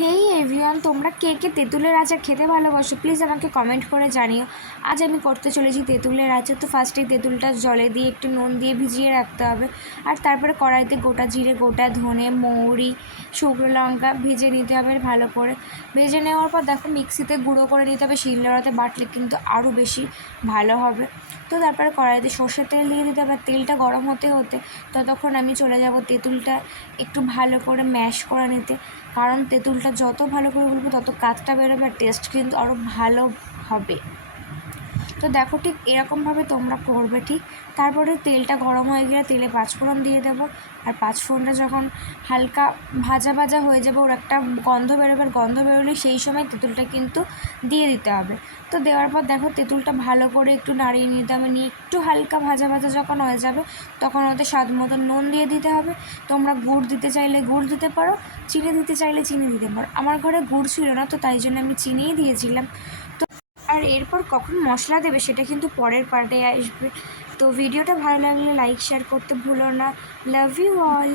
হেই everyone, তোমরা কে কে তেঁতুলের আচার খেতে ভালোবাসো প্লিজ আমাকে কমেন্ট করে জানিও। আজ আমি করতে চলেছি তেঁতুলের আচার। তো ফার্স্টে তেঁতুলটা জলে দিয়ে একটু নুন দিয়ে ভিজিয়ে রাখতে হবে, আর তারপরে কড়াইতে গোটা জিরে, গোটা ধনে, মৌরি, শুকনো লঙ্কা ভেজে নিতে হবে ভালো করে। ভেজে নেওয়ার পর দেখো মিক্সিতে গুঁড়ো করে নিতে হবে, শিলনোড়াতে বাটলে কিন্তু আরও বেশি ভালো হবে। তো তারপরে কড়াইতে সর্ষের তেল দিয়ে দিতে হবে। তেলটা গরম হতে হতে ততক্ষণ আমি চলে যাব তেঁতুলটা একটু ভালো করে ম্যাশ করে নিতে, কারণ তেঁতুলটা যত ভালো করে গুলবো তত কাতটা বেরোবে আর টেস্ট কিন্তু আরও ভালো হবে। তো দেখো ঠিক এরকমভাবে তোমরা করবে ঠিক। তারপরে তেলটা গরম হয়ে গেলে তেলে পাঁচফোড়ন দিয়ে দেবো, আর পাঁচফোড়নটা যখন হালকা ভাজা ভাজা হয়ে যাবে ওর একটা গন্ধ বেরোবে, আর গন্ধ বেরোলে সেই সময় তেঁতুলটা কিন্তু দিয়ে দিতে হবে। তো দেওয়ার পর দেখো তেঁতুলটা ভালো করে একটু নাড়িয়ে নিতে হবে, নিয়ে একটু হালকা ভাজা ভাজা যখন হয়ে যাবে তখন ওতে স্বাদ মতো নুন দিয়ে দিতে হবে। তোমরা গুড় দিতে চাইলে গুড় দিতে পারো, চিনি দিতে চাইলে চিনি দিতে পারো। আমার ঘরে গুড় ছিল না, তো তাই জন্য আমি চিনিই দিয়েছিলাম। আর এরপর কখন মশলা দেবে সেটা কিন্তু পরের পার্টে আসবে। তো ভিডিওটা ভালো লাগলে লাইক শেয়ার করতে ভুলো না। Love you all.